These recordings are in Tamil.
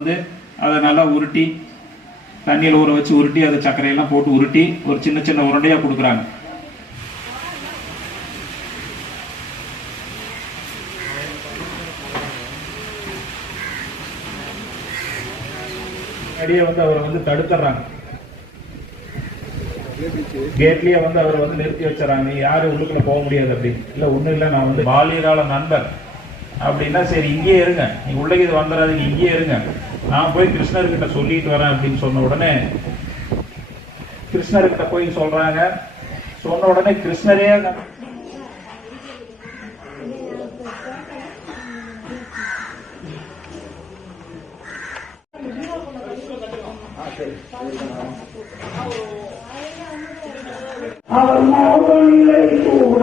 வந்து அதை நல்லா உருட்டி தண்ணியில் ஊற வச்சு உருட்டி அதை சர்க்கரையெல்லாம் போட்டு உருட்டி ஒரு சின்ன சின்ன உருண்டையாக கொடுக்குறாங்க. அடியே வந்து அவரை வந்து தடுத்துறாங்க, கேட்லயே வந்து அவரை வந்து நிறுத்தி வச்சுறாங்க. நீ யாரும் உள்ளுக்குள்ள போக முடியாது அப்படின்னு. இல்லை ஒன்றும் இல்லை, நான் வந்து பாலியலால நண்பர் அப்படின்னா சரி இங்கேயே இருங்க, நீ உள்ளே இது வந்துடாதீங்க, இங்கேயே இருங்க, நான் போய் கிருஷ்ணர்கிட்ட சொல்லிட்டு வரேன் அப்படின்னு சொன்ன உடனே கிருஷ்ணர்கிட்ட போய் சொல்றாங்க. சொன்ன உடனே கிருஷ்ணரே அவர் மோகநிலை கூட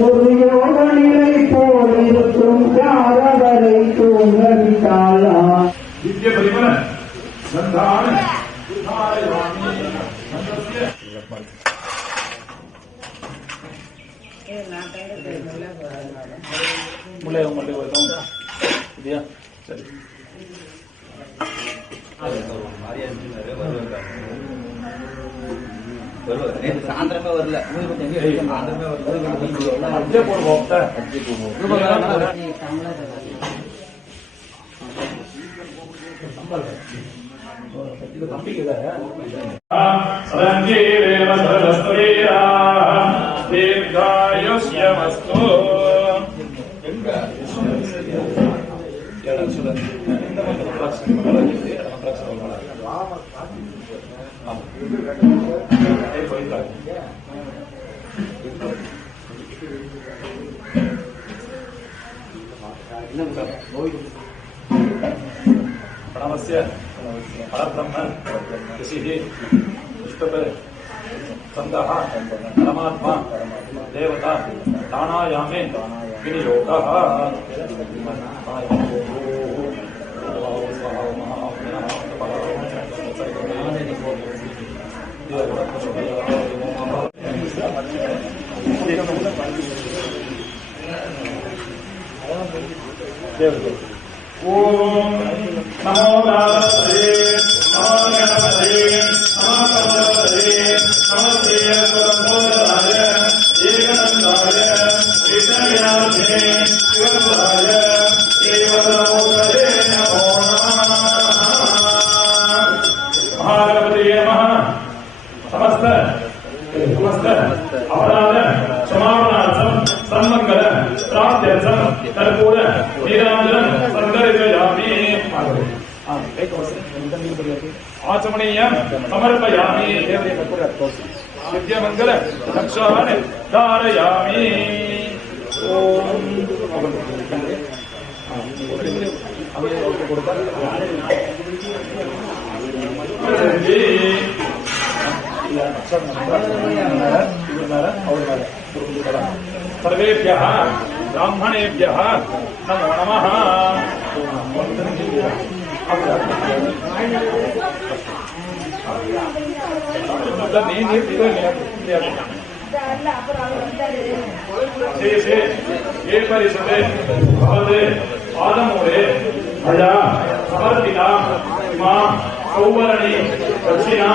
ஒரு யோக நிலை போல் இருக்கும் யாரவரை தூங்கவிட்டாளா சரி சாயந்தரமே வரல, प्रणवस्य परब्रह्म ऋषिः छन्दः परमात्मा देवता प्राणायामे विनियोगः. ओम नमो नारायणाय नमो गणपतये नमो गणपतये नमो श्रीयंकरमोदराय एकदंताय विद्याविनाशिने शिवसुराय श्रीवरमोदरे नमो नमः. महागणपतये नमः. समस्त अपराध क्षमापणार्थं सन्मंगल प्राप्त्यर्थं कर्पूर नीराजनं संकरिष्यामि. आचमनीयं समर्पयामि. विद्यामंगल रक्षान् धारयामि. ओम सर्वेभ्यः ब्राह्मणेभ्यः नमो नमः. ये परिषदे भवते पादमूले भया समर्पिता मां सौवर्णी दक्षिणा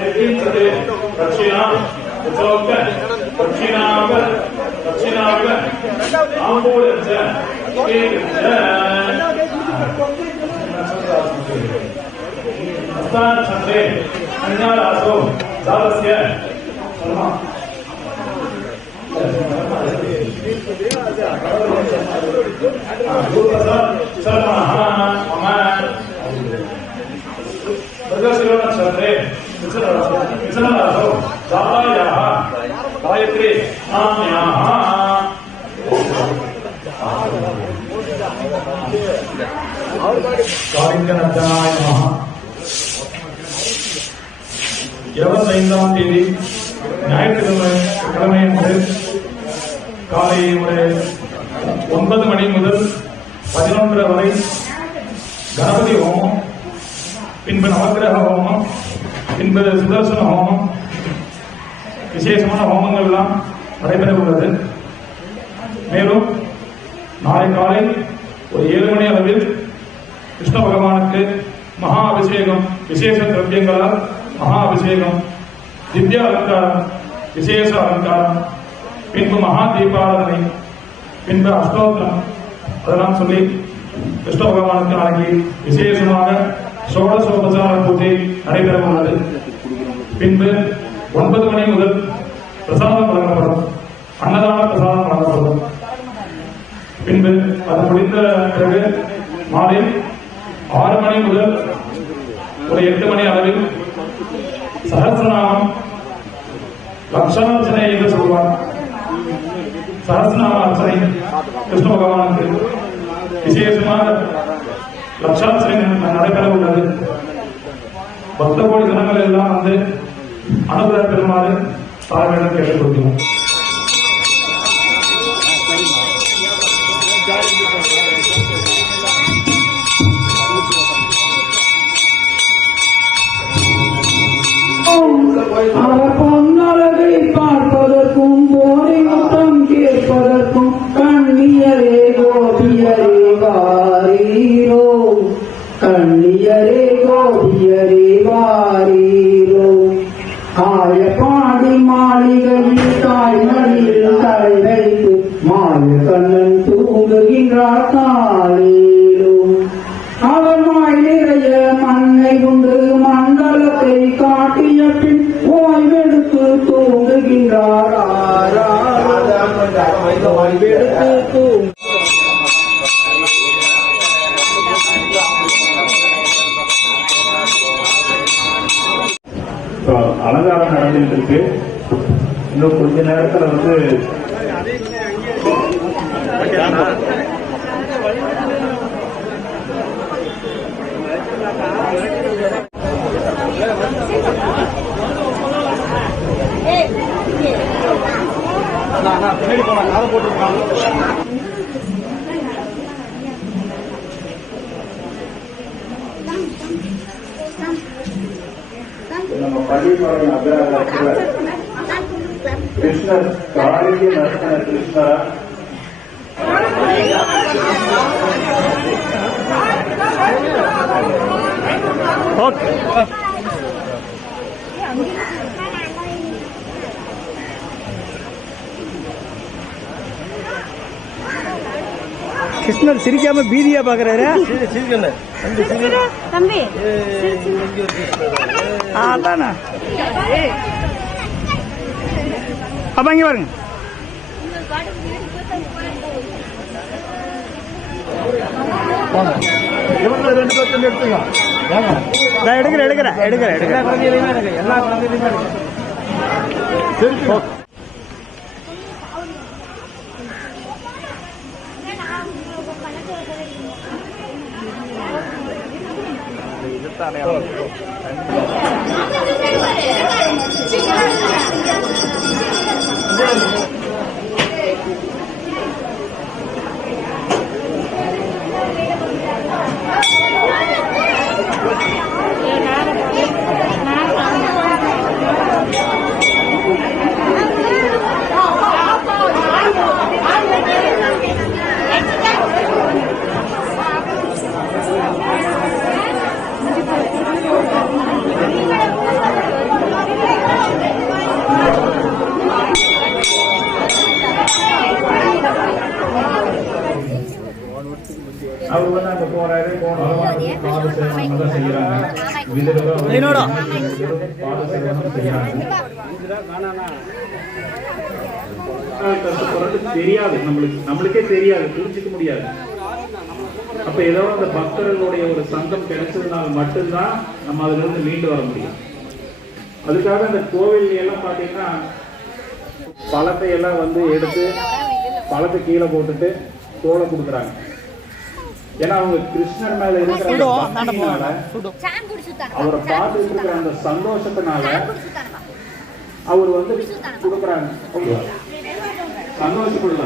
यत्किंचते दक्षिणा उत्सोक्त दक्षिणाव दक्षिणाव आम्बूलञ्च हस्ताक्षरे अन्यारासो जातस्य नक्षत्रे जातायाः गायत्री नाम्याः காளிங்கநந்தனாய நமः. 25ஆம் தேதி ஞாயிற்றுக்கிழமை அன்று காலை 9 மணி முதல் 11 வரை கணபதி ஹோமம், பின்பு நவக்கிரக ஹோமம், பின்பு சுதர்சன ஹோமம், விசேஷமான ஹோமங்கள் எல்லாம் நடைபெற உள்ளது. மேலும் நாளை காலை ஒரு 7 மணி அளவில் கிருஷ்ண பகவானுக்கு மகா அபிஷேகம், விசேஷ திரவியங்களால் மகா அபிஷேகம், திவ்ய அலங்காரம், விசேஷ அலங்காரம், பின்பு மகா தீபாராதனை, பின்பு அஷ்டோத்திரம் அதெல்லாம் சொல்லி கிருஷ்ண பகவானுக்கு நாளைக்கு விசேஷமாக சோடசோபசார பூஜை நடைபெற உள்ளது. பின்பு 9 மணி முதல் பிரசாதம் வழங்கப்படும், அன்னதான பிரசாதம் வழங்கப்படும். பின்பு அது முடிந்த பிறகு மாலை 6 மணி முதல் ஒரு 8 மணி அளவில் சஹஸ்ரநாமம் லட்சார்ச்சனை என்று சொல்வார். சஹஸ்ரநாம அர்ச்சனை கிருஷ்ண பகவானுக்கு விசேஷமாக லட்சார்ச்சனை நடைபெற உள்ளது. பக்த கோடி ஜனங்கள் எல்லாம் வந்து அனுகிரக பெறுமாறு தாழ்மையிடம் கேட்டுக் கொள்கிறோம். அவர் பொன்னழகை பார்ப்பதற்கும் போரை முத்தம் கேட்பதற்கும் கண்ணியரே கோபியரே வாரீரோ, கண்ணியரே கோபியரே வாரீரோ. ஆயப்பாடி மாளிகையில் தாய்மடியில் தலை வைத்து மாய கண்ணன் தூங்குகின்றார் காலேலும். அவர் மாய் நிறைய மண்ணை கொண்டு மண்டலத்தை காட்டிய பின் ஓய்வெடுத்து தூங்குகின்றார். ஓய்வெடுத்து தூங்கு அலங்காரம் நடந்துட்டு இருக்கு. இன்னும் கொஞ்ச நேரத்துல வந்து நம்ம பள்ளிப்பாளையம் அபிராமத்துல கிருஷ்ணர் காளிக்கு நரசன கிருஷ்ணரா கிருஷ்ணர் சிரிக்காம பீதியா பாக்குறாரு. தம்பி அதானா அப்ப இங்க பாருங்க. எடுக்கிறேன். எல்லா அவர் வந்து அங்க போறாரு, பாத சேவனம் தான் செய்யறாங்க. பாத சேவனம் செய்யறாங்க. தெரியாது, நம்மளுக்கே தெரியாது, புரிஞ்சுக்க முடியாது. அப்ப ஏதோ அந்த பக்தர்களுடைய ஒரு சங்கம் கிடைச்சதுனால மட்டும்தான் நம்ம அதுல இருந்து மீண்டு வர முடியும். அதுக்காக அந்த கோவில் எல்லாம் பாத்தீங்கன்னா பழத்தை எல்லாம் வந்து எடுத்து பழத்தை கீழே போட்டுட்டு தோலை கொடுக்குறாங்க. ஏன்னா அவங்க கிருஷ்ணர் மேல இருக்கிற அவரை பார்த்துட்டு இருக்கிற அந்த சந்தோஷத்தினால அவர் வந்து கொடுக்குறாங்க. சந்தோஷப்படல.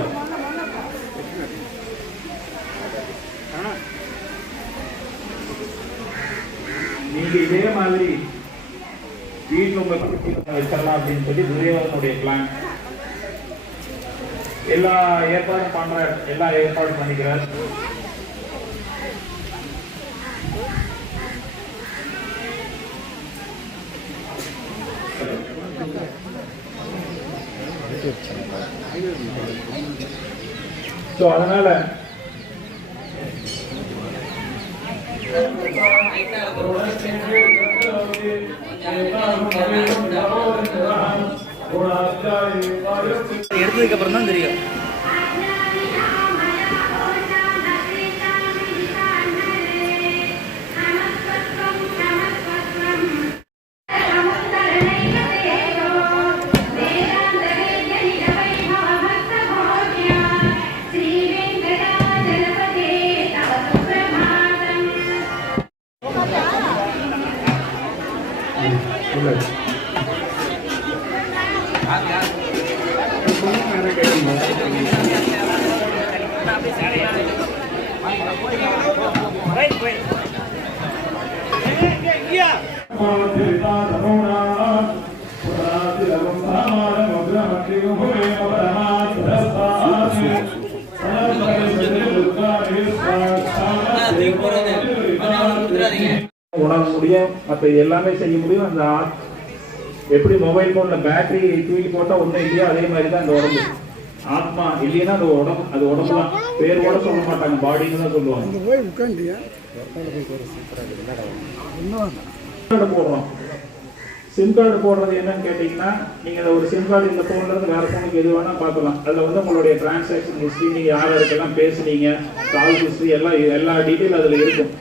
நீங்க இதே மாதிரி வீட்டில் உங்க வச்சிடலாம் அப்படின்னு சொல்லி துரியோதனுடைய பிளான். எல்லா ஏற்பாடும் பண்றார், எல்லா ஏற்பாடும் பண்ணிக்கிறார். ஸோ அதனால எடுத்ததுக்கு அப்புறம் தான் தெரியும். உணர முடியும், மற்ற எல்லாமே செய்ய முடியும். அந்த எப்படி மொபைல் போன்ல பேட்டரி தூக்கி போட்டா ஒண்ணும் இல்லையோ அதே மாதிரி தான் இந்த உடம்பு. ஆத்மா இல்லைன்னா அது உடம்பு, அது உடம்புலாம் பேர் கூட சொல்ல மாட்டாங்க, பாடின்னு தான் சொல்லுவாங்க. போடுறோம். சிம் கார்டு போடுறது என்னன்னு கேட்டீங்கன்னா, நீங்க ஒரு சிம் கார்டு இந்த போன்ல இருந்து வேற போனுக்கு எது வேணா பார்க்கலாம். அதுல வந்து உங்களுடைய டிரான்சாக்ஷன் ஹிஸ்டரி, நீங்க யாரெல்லாம் பேசுனீங்க, கால் ஹிஸ்டரி எல்லாம் எல்லா டீட்டெயில் அதுல இருக்கும்.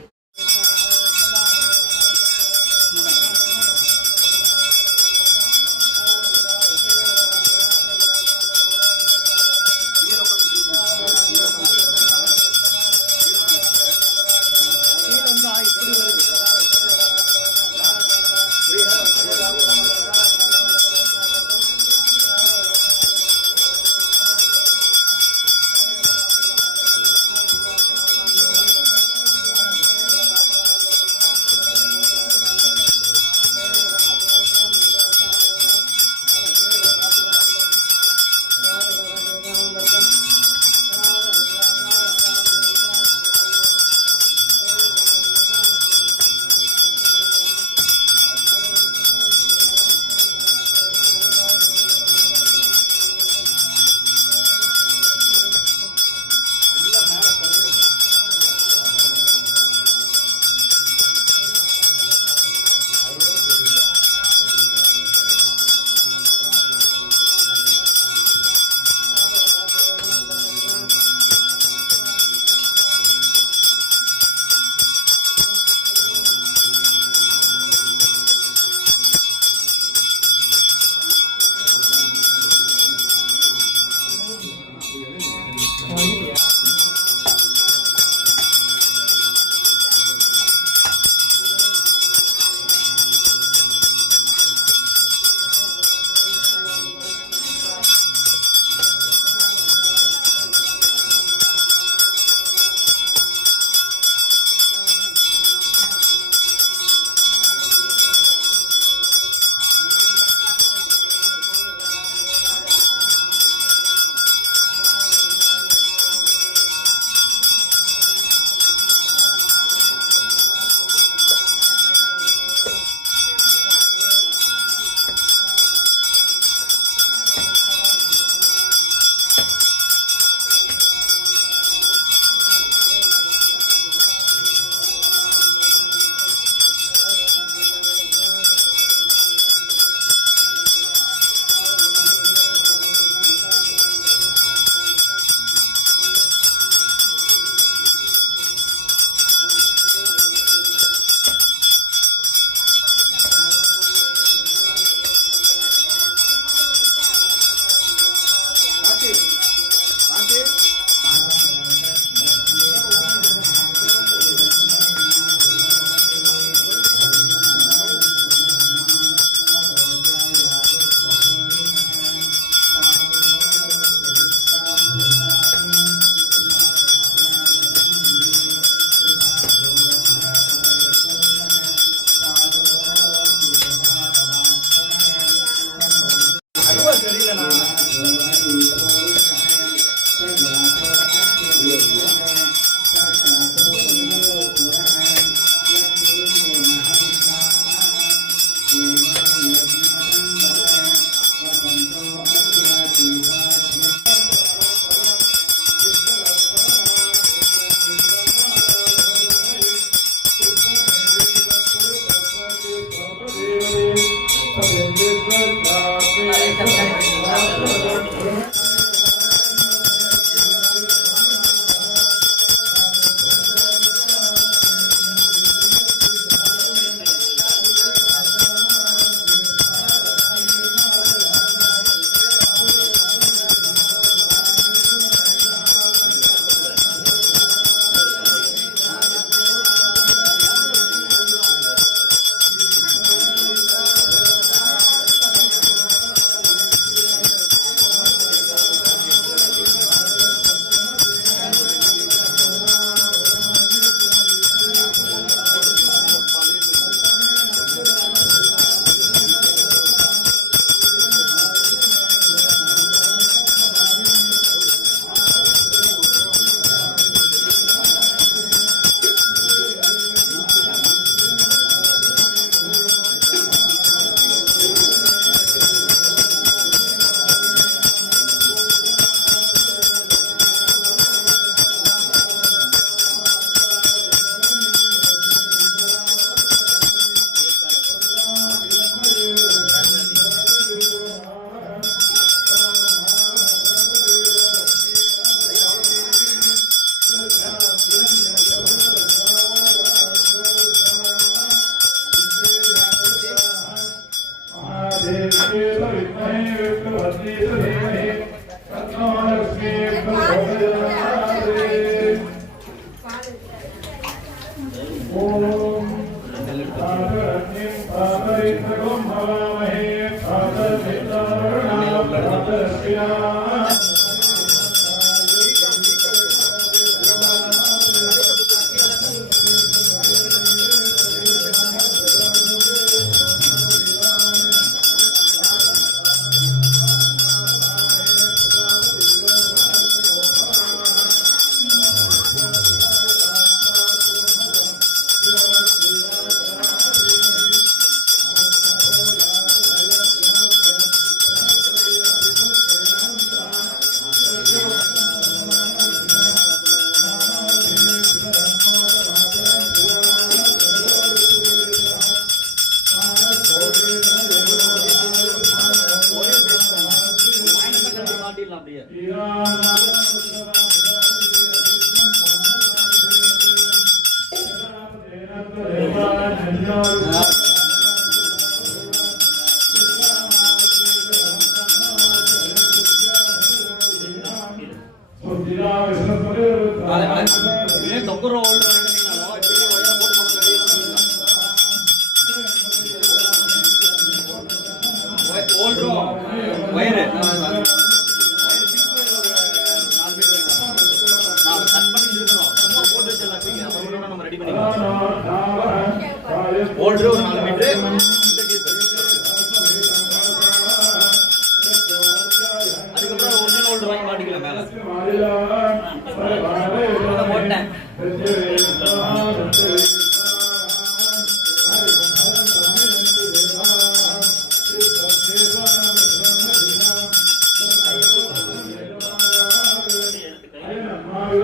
ஓம் சாகரத்யம் சாகரித்ரகம் பவாமஹே சாகரித்ரகம் பவாமஹே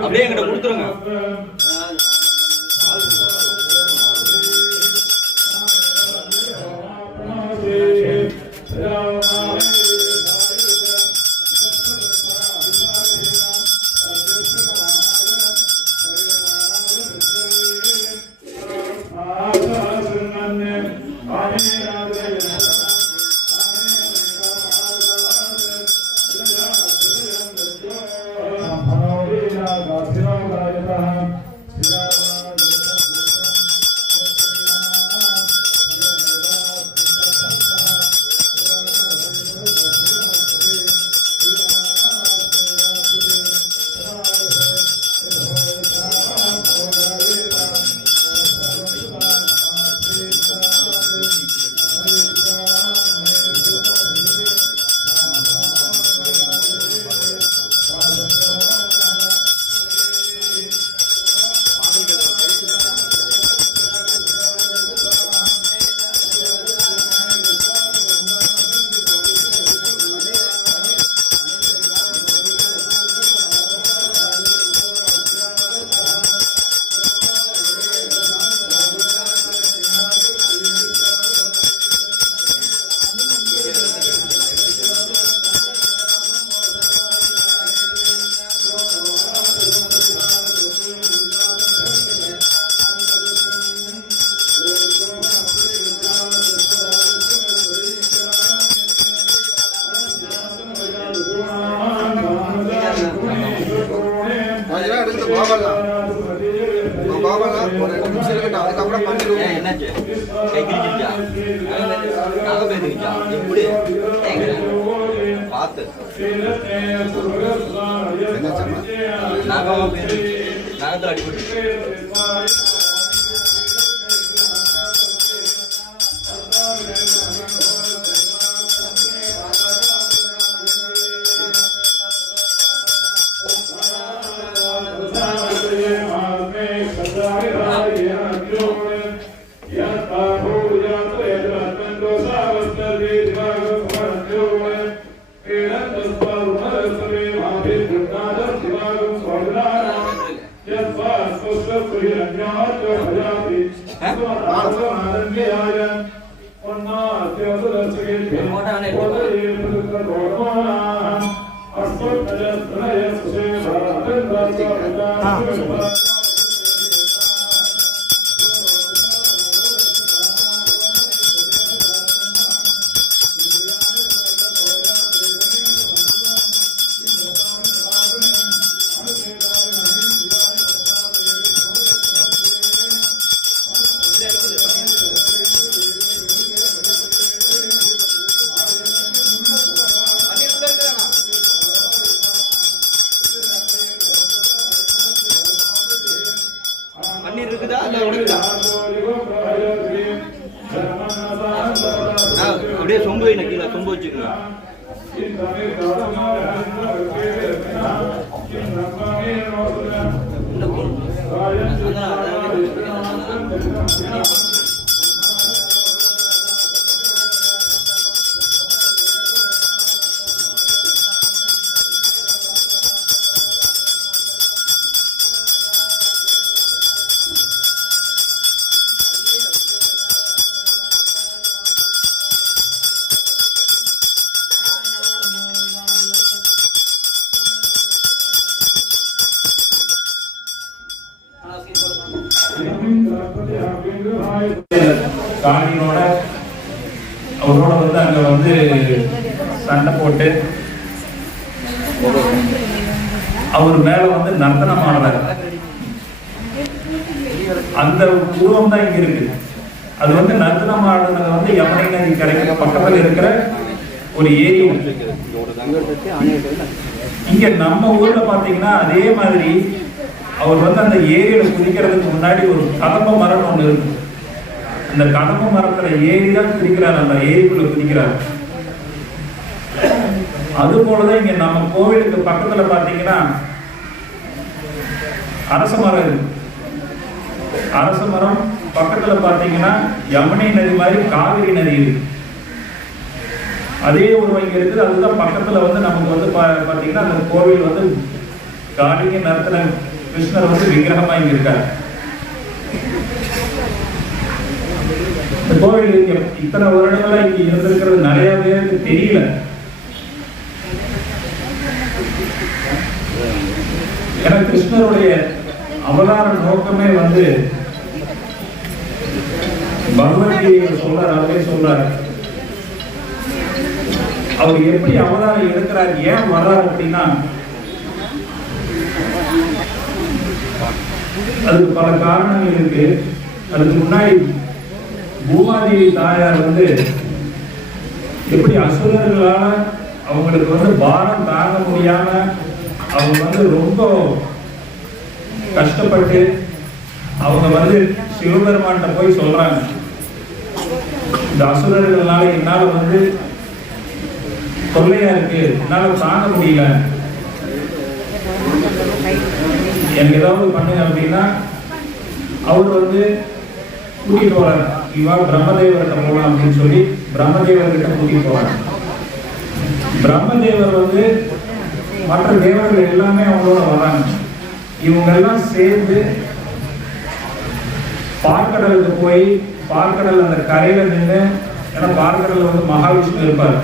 அப்படியே என்கிட்ட கொடுத்துருங்க. என்னாச்சு? கை கிழிச்சிருச்சா? நகை போயிருச்சா? எப்படி? பார்த்து நகமா போயிருச்சு. நகத்துல அடிபட்டு தண்ணீர் இருக்குதா இல்ல உடைக்குதா? அப்படியே சொம்பு வைங்க, கீழே சொம்பு வச்சுக்கலாம். காளியோட அவரோட வந்து அங்க வந்து சண்டை போட்டு அவர் மேல வந்து நர்த்தனம் ஆடுறாரு. அந்த உருவம் தான் இங்க இருக்கு. அது வந்து நர்த்தனம் ஆடுறது வந்து யமுனை நதி கரைக்கு பக்கத்துல இருக்கிற ஒரு ஏரி. இங்க நம்ம ஊர்ல பாத்தீங்கன்னா அதே மாதிரி அவர் வந்து அந்த ஏரியில குதிக்கிறதுக்கு முன்னாடி ஒரு கதம்ப மரம் ஒண்ணு இருக்கு. அந்த கதம்ப மரத்துல ஏறி தான் குதிக்கிறார், அந்த ஏரிக்குள்ள குதிக்கிறார். அது போலதான் இங்க நம்ம கோவிலுக்கு பக்கத்துல பாத்தீங்கன்னா அரச மரம் இருக்கு. அரச மரம் பக்கத்துல பாத்தீங்கன்னா யமுனை நதி மாதிரி காவிரி நதி இருக்கு. அதே உருவம் இங்க இருக்குது. அதுதான் பக்கத்துல வந்து நமக்கு வந்து பாத்தீங்கன்னா அந்த கோவில் வந்து காளிங்க நர்த்தன கிருஷ்ணர் வந்து விக்கிரகமா இங்க இருக்காரு. இந்த கோவில் இங்க இத்தனை வருடங்களா இங்க இருந்திருக்கிறது நிறைய பேருக்கு தெரியல. ஏன்னா கிருஷ்ணருடைய அவதார நோக்கமே வந்து பகவத்கீதையை சொல்றாரு. அவரே சொல்றாரு அவர் எப்படி அவதாரம் எடுக்கிறார், ஏன் வர்றாரு அப்படின்னா அதுக்கு பல காரணங்கள் இருக்கு. அதுக்கு முன்னாடி பூமாதேவி தாயார் வந்து எப்படி அசுரர்களால அவங்களுக்கு வந்து பாரம் தாங்க முடியாம அவங்க வந்து ரொம்ப கஷ்டப்பட்டு அவங்க வந்து சிவபெருமான்கிட்ட போய் சொல்றாங்க, இந்த அசுரர்களால என்னால வந்து தொல்லையா இருக்கு, என்னால தாங்க முடியல, எனக்கு ஏதாவது பண்ணுங்க அப்படின்னா அவர் வந்து கூட்டிட்டு போறாரு. இவா பிரம்மதேவர்கிட்ட போகலாம் அப்படின்னு சொல்லி பிரம்மதேவர்கிட்ட கூட்டிட்டு போறாரு. பிரம்மதேவர் வந்து மற்ற தேவர்கள் எல்லாமே அவங்களோட வர்றாங்க. இவங்க எல்லாம் சேர்ந்து பார்க்கடலுக்கு போய் பார்க்கடல் அந்த கரையில நின்று, ஏன்னா பார்க்கடல்ல வந்து மகாவிஷ்ணு இருப்பார்.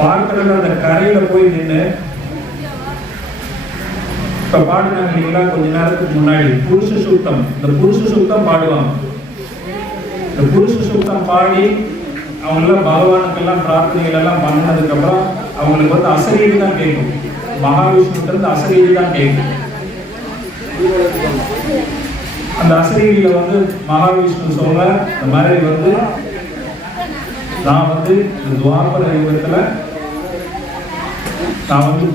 பார்க்கடல் அந்த கரையில போய் நின்று இப்ப பாடினாங்க இல்லைங்களா கொஞ்ச நேரத்துக்கு முன்னாடி புருஷ சூக்தம். இந்த புருஷ சூக்தம் பாடுவாங்க. இந்த புருஷ சூக்தம் பாடி அவங்க எல்லாம் பகவானுக்கெல்லாம் பிரார்த்தனைகள் எல்லாம் பண்ணதுக்கு அப்புறம் அவங்களுக்கு வந்து அசரீரி தான் கேட்கும். மகாவிஷ்ணுட்டு இருந்து அசரீரி தான் கேட்கும். அந்த அசரீரியில வந்து மகாவிஷ்ணு சொல்ற இந்த மாதிரி வந்து நான் வந்து இந்த துவாபர யுகத்துல நான் வந்து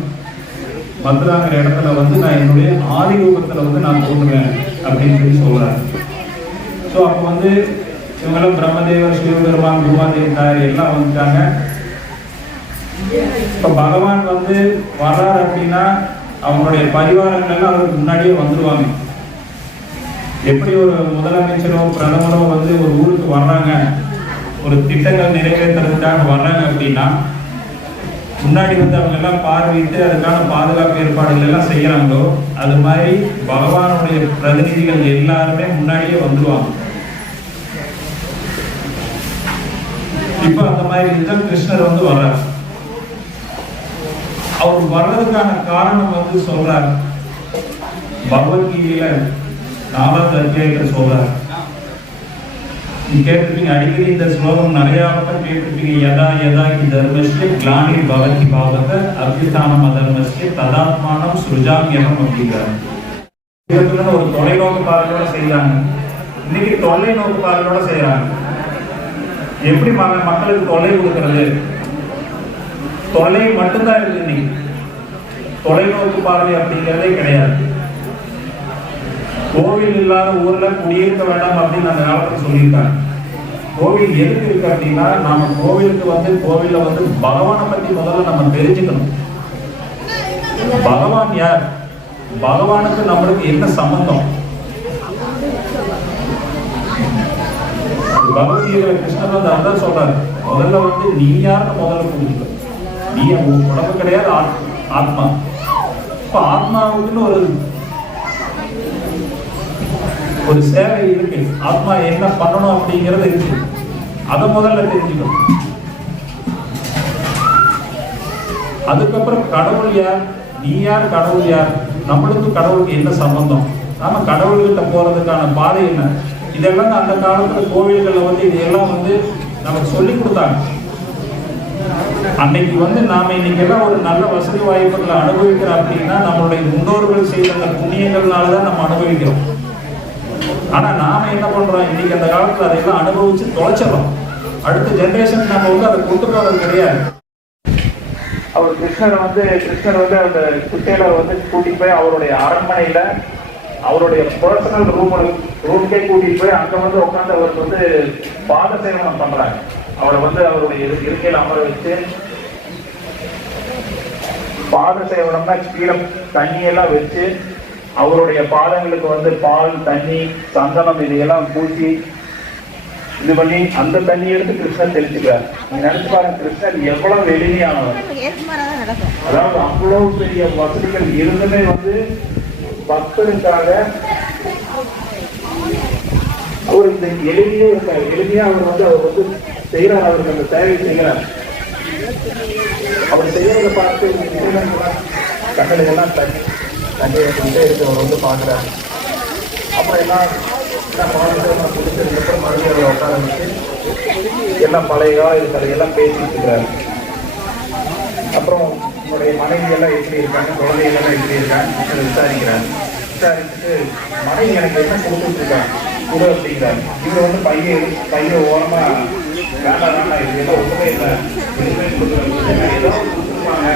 மதுராங்கிற இடத்துல வந்து நான் என்னுடைய ஆதி ரூபத்துல வந்து நான் தோன்றுவேன் அப்படின்னு சொல்லி சொல்றாரு. ஸோ அப்போ வந்து இவங்களும் பிரம்மதேவர், சிவபெருமான், பூமாதேவி தாயார் எல்லாம் வந்துட்டாங்க. இப்போ பகவான் வந்து வர்றாரு அப்படின்னா அவங்களுடைய பரிவாரங்கள் எல்லாம் அவருக்கு முன்னாடியே வந்துடுவாங்க. எப்படி ஒரு முதலமைச்சரோ பிரதமரோ வந்து ஒரு ஊருக்கு வர்றாங்க, ஒரு திட்டங்கள் நிறைவேற்றுறதுக்காக வர்றாங்க அப்படின்னா முன்னாடி வந்து அவங்க எல்லாம் பார்வையிட்டு அதுக்கான பாதுகாப்பு ஏற்பாடுகள் எல்லாம் செய்யறாங்களோ அது மாதிரி பகவானுடைய பிரதிநிதிகள் எல்லாருமே முன்னாடியே வந்துடுவாங்க. இப்ப அந்த மாதிரி இதுதான் கிருஷ்ணர் வந்து வர்றார். அவர் வர்றதுக்கான காரணம் வந்து சொல்றார். பகவத்கீதையில 4வது அத்தியாயத்தில் சொல்றார். கேட்டிருப்பீங்க அடிக்கடி இந்த ஸ்லோகம் நிறைய பக்கம் கேட்டிருப்பீங்க. யதா யதா கி தர்மஸ்ய கிளானி பவதி பாவக அபிஸ்தானம் அதர்மஸ்ய ததாத்மானம் சுருஜாமியம் அப்படிங்கிறார். இதற்கு ஒரு தொலைநோக்கு பார்வையோட செய்யறாங்க. இன்னைக்கு தொலைநோக்கு பார்வையோட செய்யறாங்க. எப்படி மக்களுக்கு தொலை கொடுக்கறது? தொலை மட்டும்தான் இருக்கு. இன்னைக்கு தொலைநோக்கு பார்வை அப்படிங்கிறதே கிடையாது. கோவில் இல்லாத ஊர்ல குடியிருக்க வேண்டாம் அப்படின்னு அந்த காலத்துல சொல்லியிருக்காங்க. கோவில் எதுக்கு இருக்கு அப்படின்னா, நாம கோவிலுக்கு வந்து கோவில்ல வந்து பகவானை பத்தி முதல்ல நம்ம தெரிஞ்சுக்கணும். பகவான் யார், பகவானுக்கு நம்மளுக்கு என்ன சம்பந்தம்? பகவத்கீதை கிருஷ்ணர் வந்து அதான் சொல்றாரு, முதல்ல வந்து நீ யாருன்னு முதல்ல புரிஞ்சுக்க. நீ உடம்பு கிடையாது, ஆத்மா. இப்ப ஆத்மாவுக்குன்னு ஒரு சேவை இருக்கு. ஆத்மா என்ன பண்ணணும் அப்படிங்கிறது இருக்கு. அதை முதல்ல தெரிஞ்சுக்கணும். அதுக்கப்புறம் கடவுள் யார், நீ யார், கடவுள் யார், நம்மளுக்கு கடவுளுக்கு என்ன சம்பந்தம், நாம கடவுள்கிட்ட போறதுக்கான பாதை என்ன, இதெல்லாம் அந்த காலத்துல கோவில்கள்ல வந்து இதெல்லாம் வந்து நமக்கு சொல்லி கொடுத்தாங்க. அன்னைக்கு வந்து நாம இன்னைக்கு எல்லாம் ஒரு நல்ல வசதி வாய்ப்புகளை அனுபவிக்கிறோம் அப்படின்னா நம்மளுடைய முன்னோர்கள் செய்த அந்த புண்ணியங்கள்னாலதான் நம்ம அனுபவிக்கிறோம். ஆனா நாம என்ன பண்றோம், இன்னைக்கு அந்த காலத்துல அதையெல்லாம் அனுபவிச்சு தொலைச்சிடறோம். அடுத்த ஜெனரேஷன் நம்ம வந்து அதை கொண்டு போறது கிடையாது. அவர் கிருஷ்ணர் வந்து அந்த குட்டையில வந்து கூட்டிட்டு போய் அவருடைய அரண்மனையில அவருடைய பர்சனல் ரூம்க்கே கூட்டிட்டு போய் அங்க வந்து உட்காந்து அவருக்கு வந்து பாத சேவனம் பண்றாங்க. அவரை வந்து அவருடைய இருக்கையில அமர வச்சு பாத சேவனம்னா கீழே தண்ணியெல்லாம் வச்சு அவருடைய பாதங்களுக்கு வந்து பால், தண்ணி, சந்தனம் இதையெல்லாம் பூசி இது பண்ணி அந்த தண்ணி எடுத்து கிருஷ்ணன் தெளிச்சுக்கிறார். நீங்க நினைச்சு பாருங்க, கிருஷ்ணன் எவ்வளவு எளிமையானவர். அதாவது அவ்வளவு பெரிய வசதிகள் இருந்துமே வந்து பக்தருக்காக அவர் இந்த எளிமையே இருக்காரு. எளிமையா அவர் வந்து செய்யறார். அவருக்கு அந்த சேவை செய்கிறார். அவர் செய்யறதை பார்த்து கண்ணுலாம் தண்ணி வச்சுக்கிட்டே இருக்கு. அவர் வந்து பார்க்குறாரு. அப்புறம் எல்லாம் பாடலாம் கொடுத்ததுக்கப்புறம் மறுபடியும் அவரை உட்கார வச்சு எல்லாம் பழைய கதையெல்லாம் பேசிட்டு இருக்கிறாரு. அப்புறம் உங்களுடைய மனைவி எல்லாம் எப்படி இருக்காங்க, குழந்தைகள் எப்படி இருக்காங்க விசாரிக்கிறார். விசாரிச்சுட்டு மனைவி எனக்கு என்ன கொடுத்துட்டு இருக்காங்க குரு அப்படிங்கிறாரு. இவர் வந்து பையன் ஓரமா வேண்டாம், இது எல்லாம் ஒன்றுமே இல்லை, எதுவுமே கொடுக்குறாங்க, ஏதோ கொடுத்துருப்பாங்க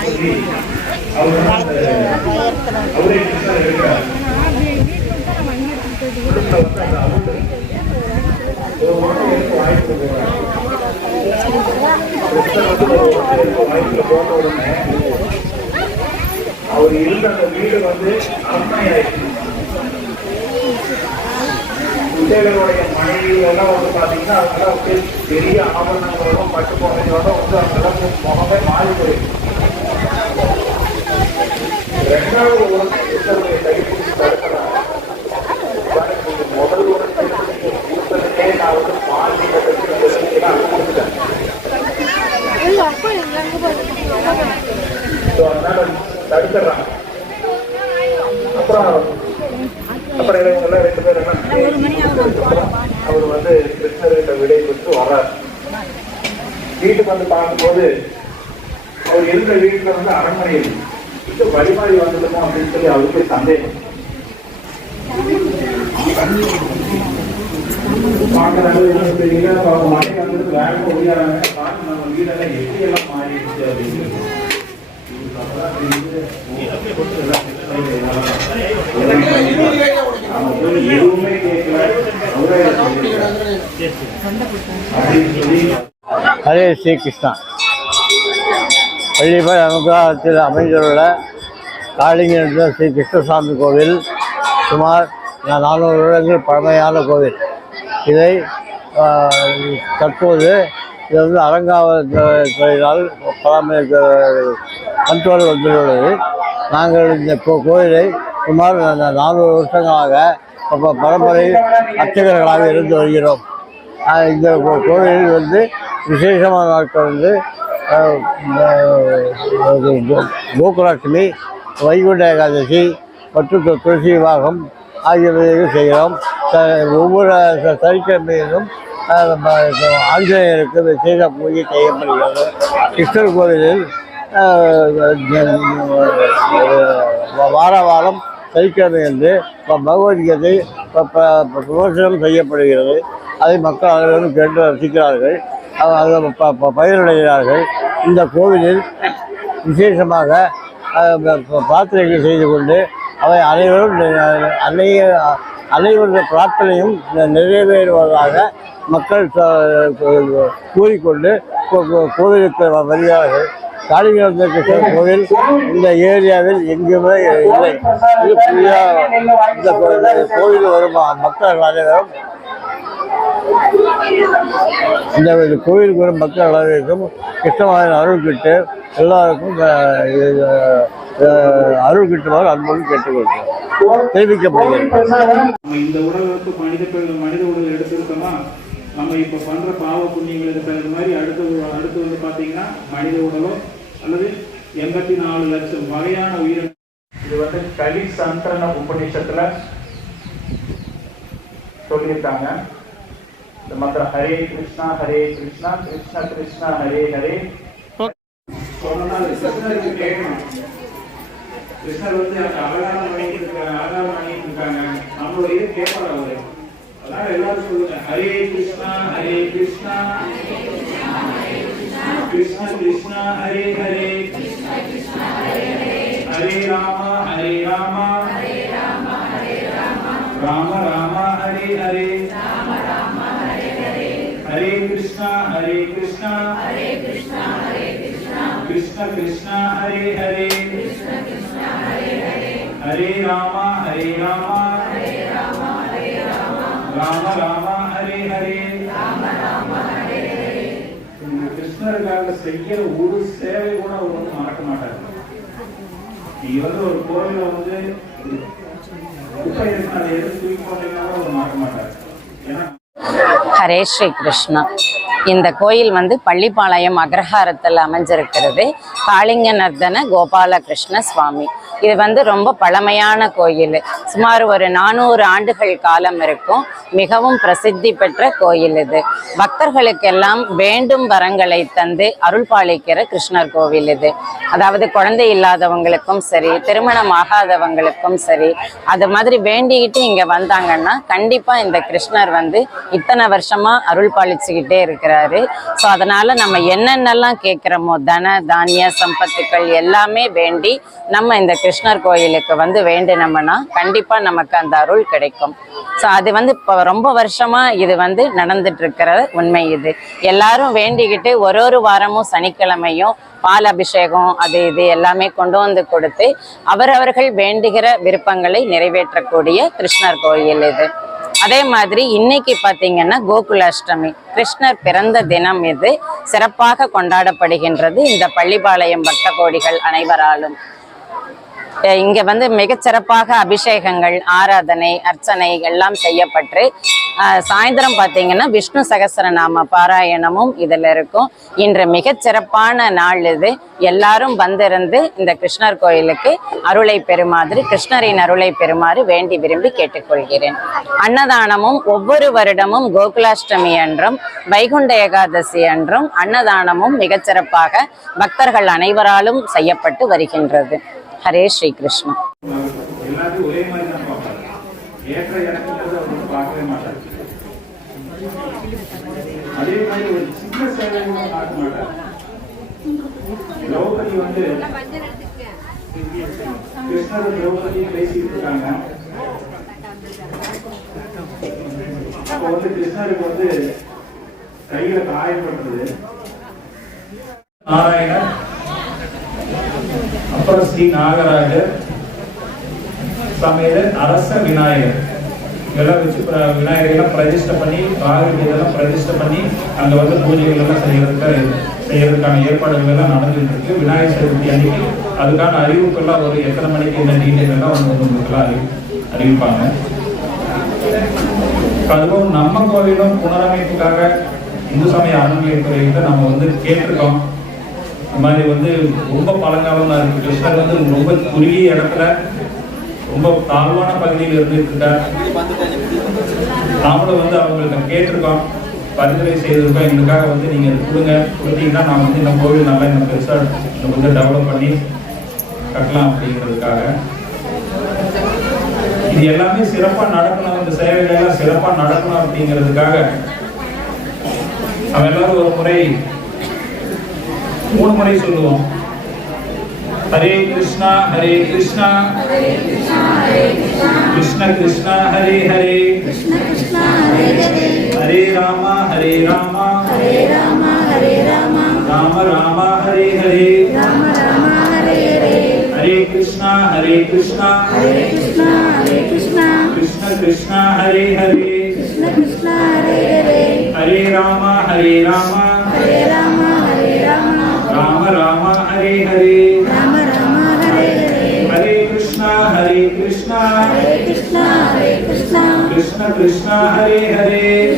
சொல்லி அவரே கிருஷ்ணர் இருக்கிறார். வாய்ப்பு போட்ட உடனே அவர் இருந்த அந்த வீடு வந்து அரண்மனையாயிடுச்சு. குசேலருடைய மனைவி எல்லாம் வந்து பாத்தீங்கன்னா அவங்கெல்லாம் பெரிய ஆபரணங்களோடும் பட்டு போகையோட வந்து அவங்கெல்லாம் முகமே மாறி போயிடுச்சு. ரெண்டாவது ஒரு குசேலருடைய கைப்பிடிச்சு தடுக்கிறாங்க. முதல் ஒரு கைப்பிடிச்சே நான் வந்து மாறி கொடுத்துட்டேன். அதனால தடுத்துறாங்க. அப்புறம் இவங்க ரெண்டு பேரும் அவர் வந்து கிருஷ்ணர்கிட்ட விடை பெற்று வர்றார். வீட்டுக்கு வந்து பார்க்கும்போது அவர் இருந்த வீட்டுல வந்து அரண்மனையில் இது வழிமாறி வந்துடுமோ அப்படின்னு சொல்லி அவருக்கு சந்தேகம். பார்க்கறாங்க தெரியல. மழை வந்து வேலை ஒழியாறாங்க. பார்த்து நம்ம வீடெல்லாம் எப்படி எல்லாம் மாறிடுச்சு அப்படின்னு எதுவுமே கேட்கல. ஹரே ஸ்ரீ கிருஷ்ணா. பள்ளிப்பாய் அனுகிரகத்தில் அமைந்துள்ள காளிங்க ஸ்ரீ கிருஷ்ணசாமி கோவில் சுமார் 400 வருடங்கள் பழமையான கோவில். இதை தற்போது இது வந்து அறங்காவல்துறையினால் பராமரிக்க கண்ட்ரோல் வந்துள்ளது. நாங்கள் இந்த கோவிலை சுமார் 400 வருஷங்களாக பரம்பரை அர்ச்சகர்களாக இருந்து வருகிறோம். இந்த கோவிலில் வந்து விசேஷமான நாட்கள் வந்து கோகுலாஷ்டமி, வைகுண்ட ஏகாதசி மற்றும் துளசி விவாகம் ஆகியவை செய்கிறோம். ஒவ்வொரு சனிக்கிழமையிலும் ஆஞ்சநேயருக்கு விசேஷ பூஜை செய்யப்படுகிறது. கிருஷ்ணர் கோவிலில் வாரம் சனிக்கிழமை என்று பகவத்கீதை விமர்சனம் செய்யப்படுகிறது. அதை மக்கள் அனைவரும் கேட்டு ரசிக்கிறார்கள், பயனடைகிறார்கள். இந்த கோவிலில் விசேஷமாக பிரார்த்தனைகள் செய்து கொண்டு அவை அனைவருடைய பிரார்த்தனையும் நிறைவேறுவதாக மக்கள் கூறிக்கொண்டு கோவிலுக்கு வருகிறார்கள். காளிங்கராஜ கிருஷ்ணர் கோவில் இந்த ஏரியாவில் எங்குமே இல்லை. இது புதியாக இந்த கோவில் வரும் மக்கள் அனைவரும் இந்த கோவிலுக்கு வரும் மக்கள் அனைவருக்கும் கிருஷ்ணவாயன் அருள் கிட்டு எல்லாருக்கும் அருள் கிட்டுமாறு அன்போடு கேட்டுக்கொள்கிறோம் தெரிவிக்கப்படுகிறது. இந்த உடல் வந்து மனித உடல் எடுத்துக்கிட்டோமா, நம்ம இப்ப பண்ற பாவ புண்ணியங்களுக்கு தகுந்த மாதிரி அடுத்து வந்து பாத்தீங்கன்னா மனித உடலோ அல்லது 84 லட்சம் வகையான உயிரினம். இது வந்து கலி சந்திரன உபநிஷத்துல சொல்லியிருக்காங்க. இந்த மந்திரம் ஹரே கிருஷ்ணா கிருஷ்ணா கிருஷ்ணா ஹரே ஹரே கிருஷ்ணருக்கு கேட்கணும். கிருஷ்ணர் வந்து அலங்காரம் பண்ணிட்டு இருக்காங்க, நம்மளோட இது கேட்பாரு அவரு. அதனால எல்லாரும் சொல்லுங்க ஹரே கிருஷ்ணா கிருஷ்ணா கிருஷ்ணா ஹரே ஹரே ஹரே ராமா ராம ராம ஹரே ஹரே ஹரே கிருஷ்ணா கிருஷ்ணா கிருஷ்ணா ஹரே ஹரே ஹரே ராமா ராம ராம ஹரே ஹரே. கிருஷ்ணருக்காக செய்ய ஒரு சேவை கூட அவர் வந்து மறக்க மாட்டார். நீங்க வந்து ஒரு கோவில வந்து குப்பை இருக்கு, அதை எடுத்து தூக்கி போட்டீங்கன்னா அவர் மறக்க மாட்டார். ஏன்னா ஹரே ஸ்ரீ கிருஷ்ணா. இந்த கோயில் வந்து பள்ளிப்பாளையம் அக்ரஹாரத்தில் அமைஞ்சிருக்கிறது. காளிங்க நர்தன கோபாலகிருஷ்ண சுவாமி. இது வந்து ரொம்ப பழமையான கோயில். சுமார் ஒரு 400 ஆண்டுகள் காலம் இருக்கும். மிகவும் பிரசித்தி பெற்ற கோயில் இது. பக்தர்களுக்கெல்லாம் வேண்டும் வரங்களை தந்து அருள் பாலிக்கிற கிருஷ்ணர் கோவில் இது. அதாவது குழந்தை இல்லாதவங்களுக்கும் சரி, திருமணம் ஆகாதவங்களுக்கும் சரி, அது மாதிரி வேண்டிக்கிட்டு இங்கே வந்தாங்கன்னா கண்டிப்பாக இந்த கிருஷ்ணர் வந்து இத்தனை வருஷமா அருள் பாலிச்சுக்கிட்டே இருக்கிறாரு. ஸோ அதனால நம்ம என்னென்னலாம் கேட்குறோமோ தன தானிய சம்பத்துக்கள் எல்லாமே வேண்டி நம்ம இந்த கிருஷ்ணர் கோயிலுக்கு வந்து வேண்டினோம்னா கண்டிப்பாக நமக்கு அந்த அருள் கிடைக்கும். ஸோ அது வந்து இப்போ ரொம்ப வருஷமா இது வந்து நடந்துட்டு இருக்கிற உண்மை. இது எல்லாரும் வேண்டிக்கிட்டு ஒரு வாரமும் சனிக்கிழமையும் பால் அபிஷேகம் அது இது எல்லாமே கொண்டு வந்து கொடுத்து அவரவர்கள் வேண்டுகிற விருப்பங்களை நிறைவேற்றக்கூடிய கிருஷ்ணர் கோயில் இது. அதே மாதிரி இன்னைக்கு பார்த்தீங்கன்னா கோகுலாஷ்டமி, கிருஷ்ணர் பிறந்த தினம் இது சிறப்பாக கொண்டாடப்படுகின்றது இந்த பள்ளிப்பாளையம் பக்த கோடிகள் அனைவராலும். இங்கே வந்து மிகச்சிறப்பாக அபிஷேகங்கள், ஆராதனை, அர்ச்சனை எல்லாம் செய்யப்பட்டு சாயந்தரம் பார்த்தீங்கன்னா விஷ்ணு சகஸ்ரநாம பாராயணமும் இதில் இருக்கும். இன்று மிகச்சிறப்பான நாள் இது. எல்லாரும் வந்திருந்து இந்த கிருஷ்ணர் கோயிலுக்கு அருளை பெறுமாறு, கிருஷ்ணரின் அருளை பெறுமாறு வேண்டி விரும்பி கேட்டுக்கொள்கிறேன். அன்னதானமும் ஒவ்வொரு வருடமும் கோகுலாஷ்டமி அன்றும் வைகுண்ட ஏகாதசி அன்றும் அன்னதானமும் மிகச்சிறப்பாக பக்தர்கள் அனைவராலும் செய்யப்பட்டு வருகின்றது. ஹரே ஸ்ரீ கிருஷ்ணா. எல்லாத்தையும் ஒரே மாதிரி தான் பார்ப்பாரு. ஏற்ற இறக்குறது அவர் வந்து பார்க்கவே மாட்டார். அதே மாதிரி ஒரு சின்ன சேவை கூட பார்க்க மாட்டார். திரௌபதி வந்து கிருஷ்ணர் திரௌபதியும் பேசிட்டு இருக்காங்க. அப்போ வந்து கிருஷ்ணருக்கு வந்து கையில காயப்பட்டது. நாராயணர், அப்புறம் ஸ்ரீ நாகராஜர் சமையல், அரச விநாயகர் இதெல்லாம் வச்சு விநாயகரெல்லாம் பிரதிஷ்டை பண்ணி, பாகவதி இதெல்லாம் பிரதிஷ்டை பண்ணி அங்கே வந்து பூஜைகள் எல்லாம் செய்யறதுக்கான ஏற்பாடுகள் எல்லாம் நடந்துட்டு இருக்கு. விநாயகர் சதுர்த்தி அன்னைக்கு அதுக்கான அறிவிப்புகள்லாம் ஒரு எத்தனை மணிக்கு என்ன டீட்டெயில் எல்லாம் உங்களுக்கெல்லாம் அறிவிப்பாங்க. அதுவும் நம்ம கோவிலும் புனரமைப்புக்காக இந்து சமய அறநிலையத்துறையிட்ட நம்ம வந்து கேட்டிருக்கோம். இந்த மாதிரி வந்து ரொம்ப பழங்காலமாக இருக்கு. கிருஷ்ணர் வந்து ரொம்ப குறுகிய இடத்துல ரொம்ப தாழ்வான பகுதியில் இருந்துட்டு இருக்கார். நாமளும் வந்து அவங்கள்ட்ட கேட்டிருக்கோம், பரிந்துரை செய்திருக்கோம். எங்களுக்காக வந்து நீங்கள் கொடுத்தீங்கன்னா நான் வந்து இந்த கோவில் நல்லா இன்னும் பெருசாக நம்ம வந்து டெவலப் பண்ணி கட்டலாம் அப்படிங்கிறதுக்காக. இது எல்லாமே சிறப்பாக நடக்கணும், இந்த சேவைகள் எல்லாம் சிறப்பாக நடக்கணும் அப்படிங்கிறதுக்காக நம்ம எல்லாரும் ஒரு முறை 3 முறை சொல்லுவோம். हरे कृष्णा कृष्ण कृष्ण हरे हरे हरे राम राम राम हरे हरे हरे कृष्णा कृष्ण कृष्ण हरे हरे हरे राम राम राम हरे हरे हरे कृष्णा कृष्ण कृष्ण हरे हरे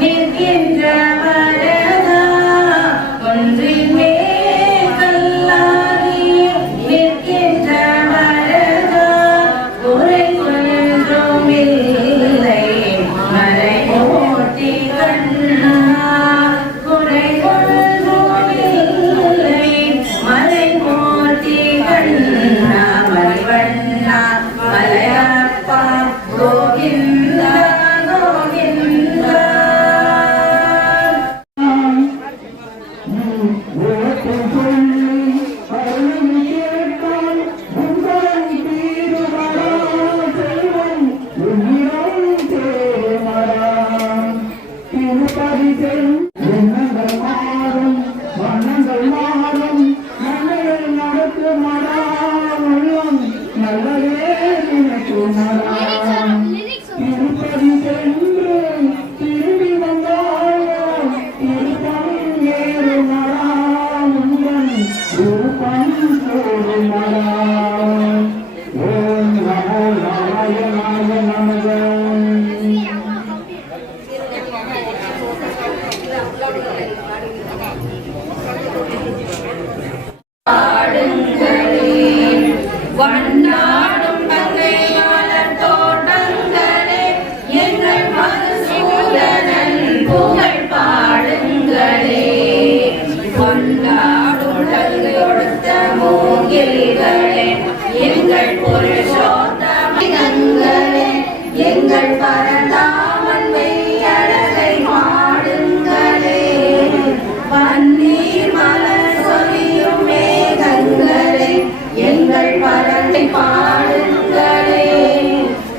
நிற்கின்ற வரதா வண்ணாடும் பங்கையாளர் தோட்டங்களே எங்கள் மதுசூதனன் புகழ் பாடுங்களே கொண்டாடும் கல்வி கொடுத்த மூங்கில்களே எங்கள் புருஷோத்தமங்களே எங்கள் பரந்தாமன் மெய்யழகை பாடுங்களே பன்னீர் மலர் சொரியும் மேகங்களே எங்கள் பரந்தை பாடுங்களே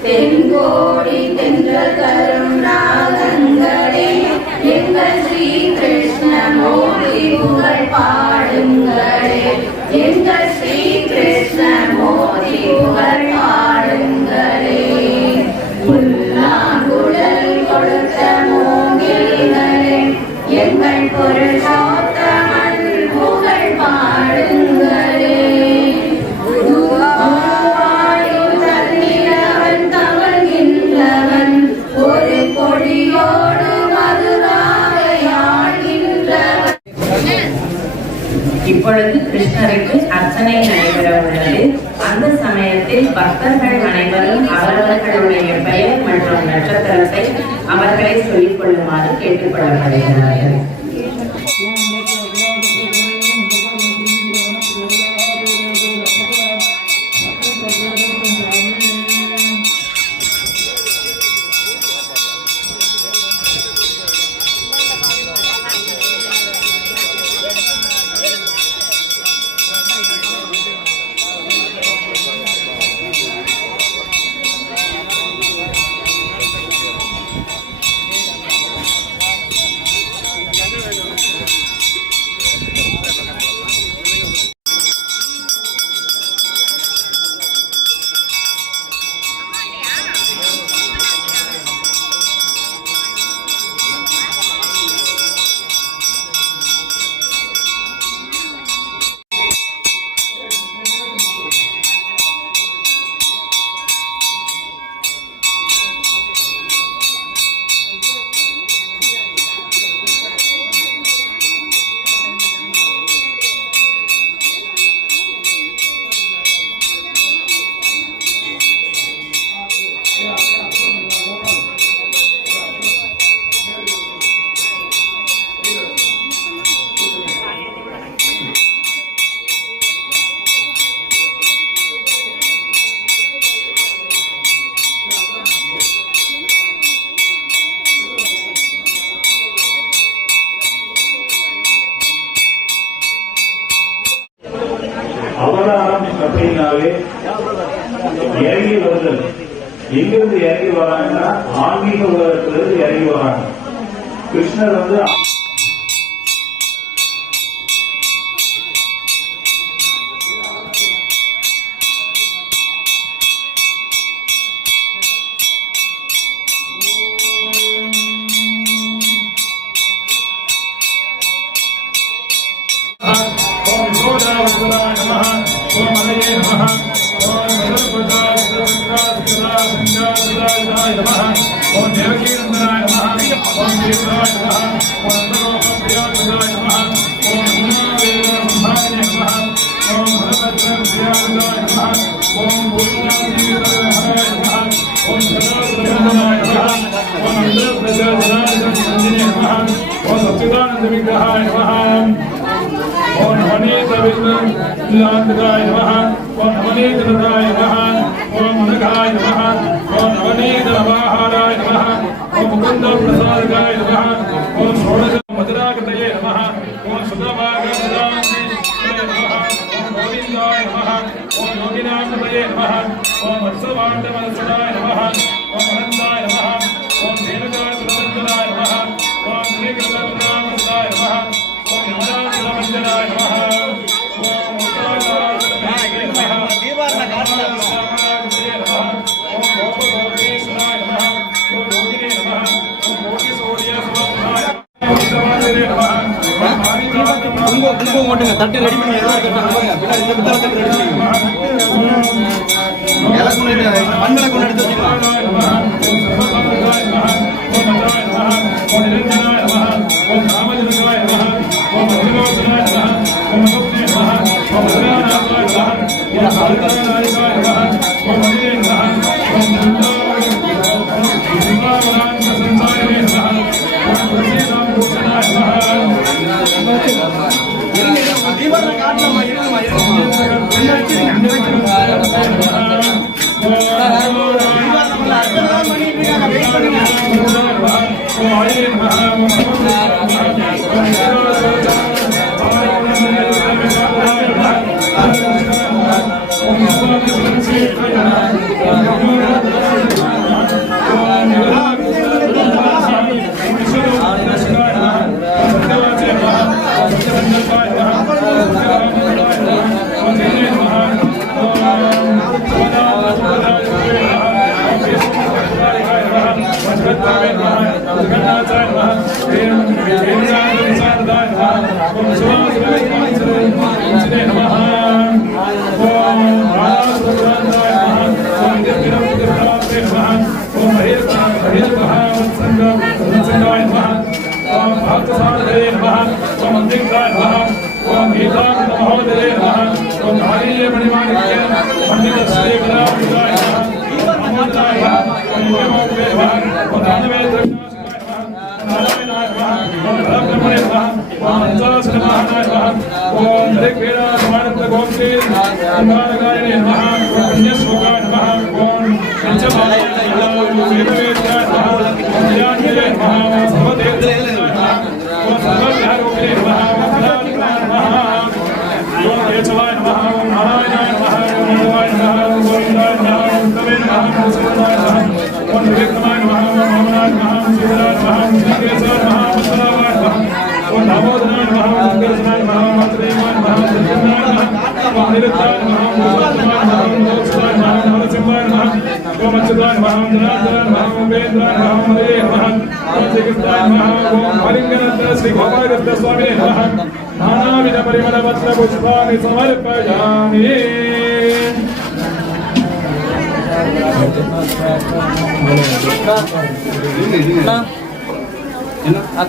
தென்கோடி தென்றல் தரும் ராகங்களே எங்கள் ஸ்ரீ கிருஷ்ணமூர்த்தி புகழ் பாடுங்களே எங்கள் ஸ்ரீ கிருஷ்ணமூர்த்தி புகழ் பாடுங்களே புல்லாங்குழல் கொடுத்த மூங்கில்களே எங்கள் புருஷோத்தமன் புகழ் பாடுங்களே ஒரு கொடியோடு மதுராக ஆழ்கின்றவன். இப்பொழுது கிருஷ்ணருக்கு அர்ச்சனை நடைபெற உள்ளது. அந்த சமயத்தில் பக்தர்கள் அனைவரும் அவரவர்களுடைய பெயர் மற்றும் நட்சத்திரத்தை அவர்களை சொல்லிக் கொள்ளுமாறு கேட்டுக்கொள்ளப்படுகிறார்கள். அவதாரம் அப்படின்னாலே இறங்கி வருதல். எங்கிருந்து இறங்கி வராங்கன்னா ஆன்மீக உலகத்திலிருந்து இறங்கி வராங்க. கிருஷ்ணர் வந்து ஓட்டுங்க தட்டு ரெடி பண்ணி மண்ணில் கொண்டு எடுத்து வச்சுக்கலாம். ஓம் ஓம் அஞ்சலோசனாய நமஹ ஓம் அகோப்னே நமஹ ஓம் அக்ராநாதாய நமஹ ஓம் சாரநாதாய நமஹ ஓம் மணிரே நமஹ ஓம் சிந்தாவரான் சம்சாரிணே நமஹ ஓம் பிரசீதாம் பூஷணாய நமஹ தீபாவளி காட்டலாமா இருக்குமா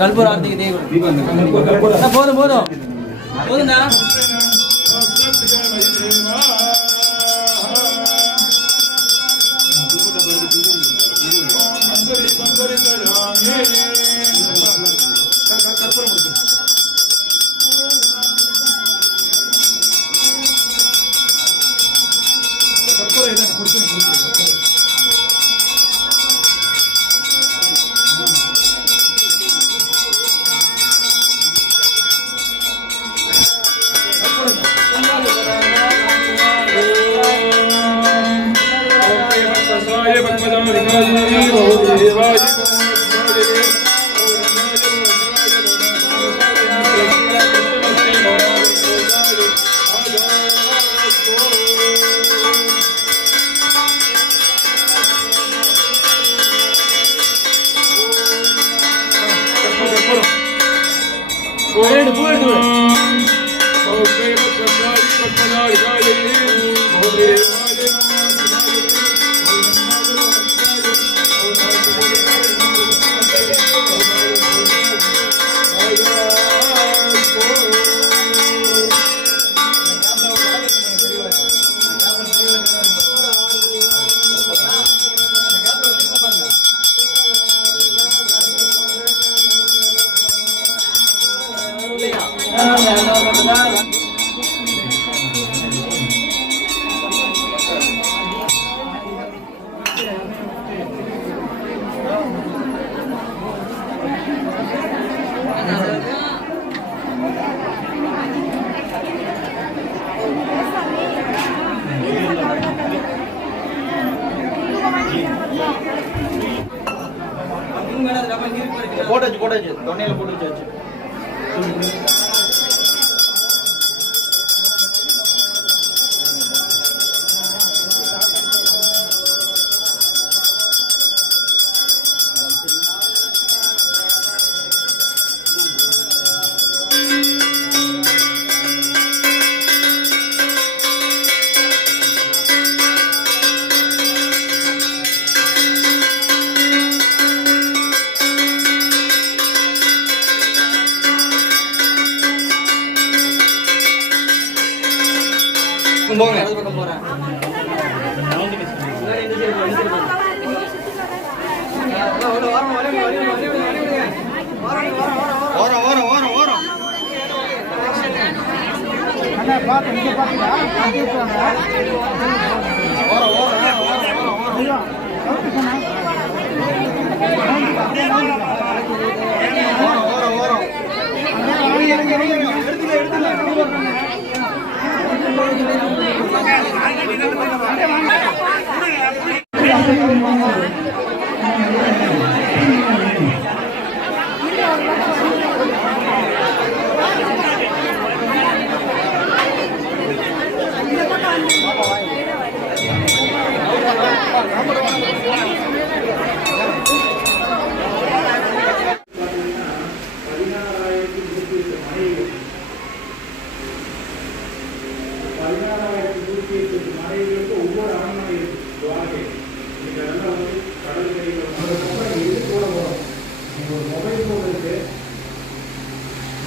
கல்பூர ஆர்த்திக்கு போதும் போதும் போதும்டா. போட்டாச்சு தொண்டையில போட்டு வச்சாச்சு. போங்க. இடது பக்கம் போறேன். முன்னாடி இந்த side போ, இந்த side போ. ஓரம்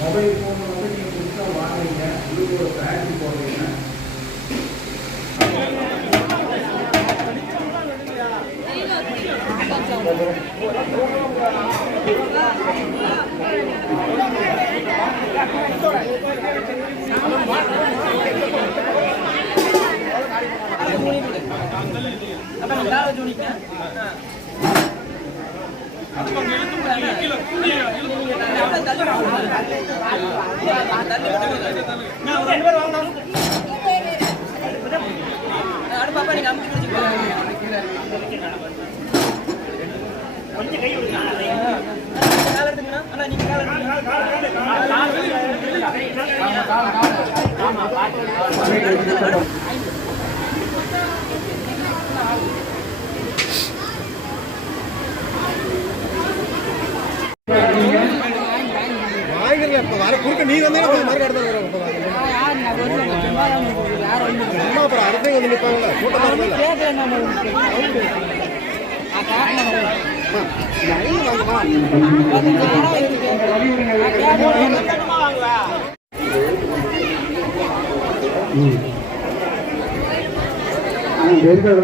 மொபைல் ஃபோன் வந்து நீங்கள் புதுசாக வாங்குறீங்க, இதுக்கு ஒரு பேட்டரி போடுறீங்க. நீ வந்து அப்புறம் அடுத்த வந்து நிற்பாங்களா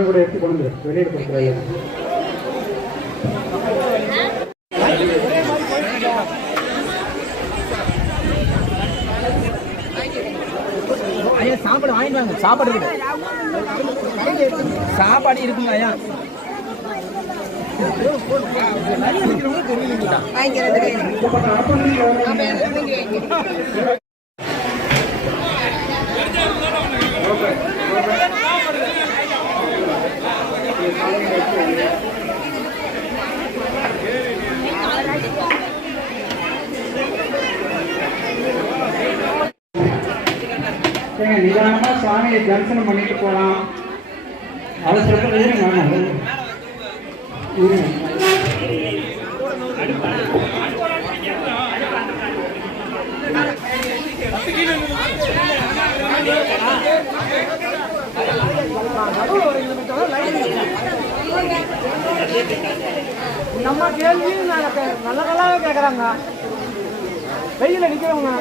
கூட எடுத்து கொண்டு வெளியே கொடுக்குறாங்க. சாப்பாடு வாங்கிட்டு வாங்க. சாப்பாடு இருக்கு, சாப்பாடு இருக்குங்க ஐயா. நிதானமா சாமியை தரிசனம் பண்ணிட்டு போலாம். அவசரப்பட்டு நம்ம கேள்வி நல்ல கல்லாக கேட்குறாங்க. வெயில நிற்கிறவங்க